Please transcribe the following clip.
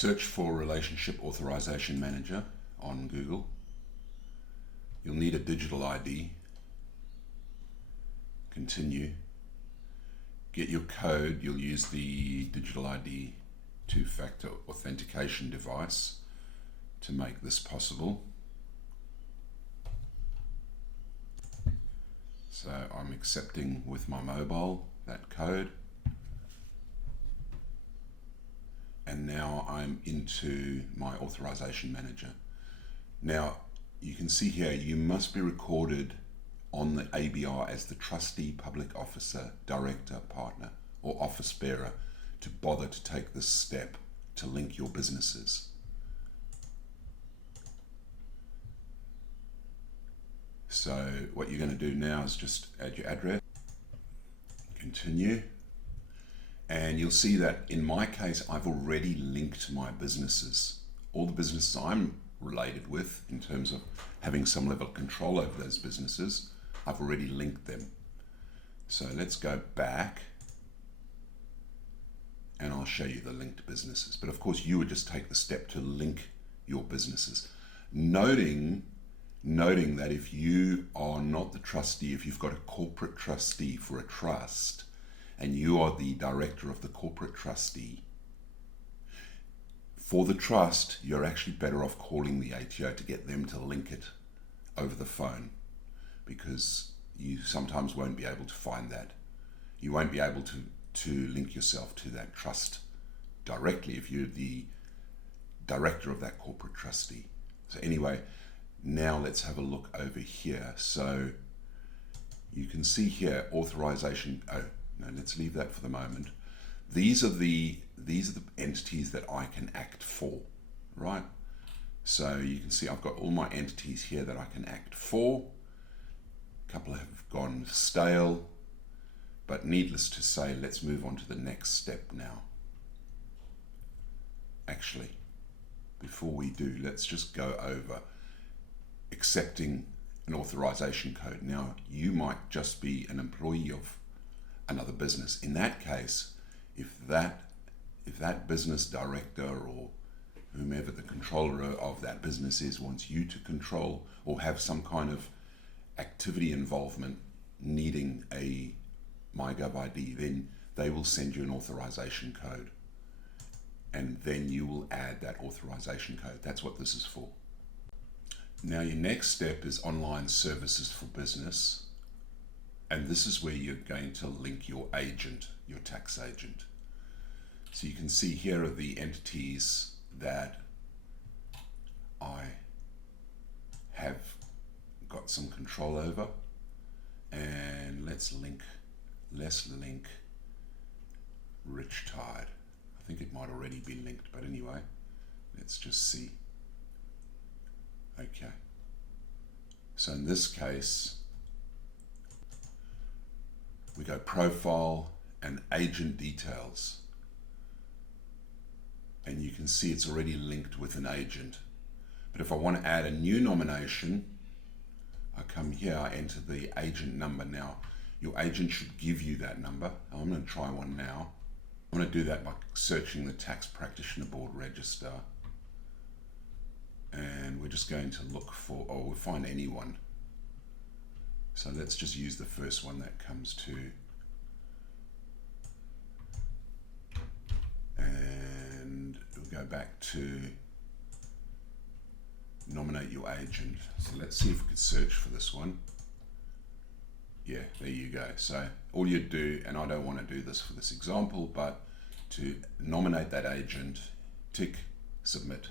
Search for Relationship Authorization Manager on Google. You'll need a digital ID. Continue. Get your code. You'll use the digital ID two-factor authentication device to make this possible. So I'm accepting with my mobile that code. And now I'm into my authorization manager. Now you can see here, you must be recorded on the ABR as the trustee, public officer, director, partner, or office bearer to bother to take this step to link your businesses. So what you're going to do now is just add your address, continue, and you'll see that in my case I've already linked my businesses. All the businesses I'm related with in terms of having some level of control over those businesses, I've already linked them. So let's go back and I'll show you the linked businesses. But of course you would just take the step to link your businesses. Noting that if you are not the trustee, if you've got a corporate trustee for a trust and you are the director of the corporate trustee, for the trust, you're actually better off calling the ATO to get them to link it over the phone, because you sometimes won't be able to find that. You won't be able to link yourself to that trust directly if you're the director of that corporate trustee. So anyway, now let's have a look over here. So you can see here authorization. Oh no, let's leave that for the moment. These are the entities that I can act for, right? So you can see I've got all my entities here that I can act for. A couple have gone stale, but needless to say, let's move on to the next step now. Actually, before we do, let's just go over accepting an authorization code. Now, you might just be an employee of another business. In that case, if that business director or whomever the controller of that business is wants you to control or have some kind of activity involvement needing a MyGov ID, then they will send you an authorization code, and then you will add that authorization code. That's what this is for. Now your next step is online services for business, and this is where you're going to link your agent, your tax agent. So you can see here are the entities that I have got some control over, and let's link Rich Tide. I think it might already be linked, but anyway, let's just see. Okay, so in this case we go profile and agent details, and you can see it's already linked with an agent. But if I want to add a new nomination, I come here, I enter the agent number. Now your agent should give you that number. I'm going to try one now. I'm going to do that by searching the Tax Practitioner Board register, and we're just going to look for, oh, we'll find anyone. So let's just use the first one that comes to, and we'll go back to nominate your agent. So let's see if we could search for this one. Yeah, there you go. So all you do, and I don't want to do this for this example, but to nominate that agent, tick submit.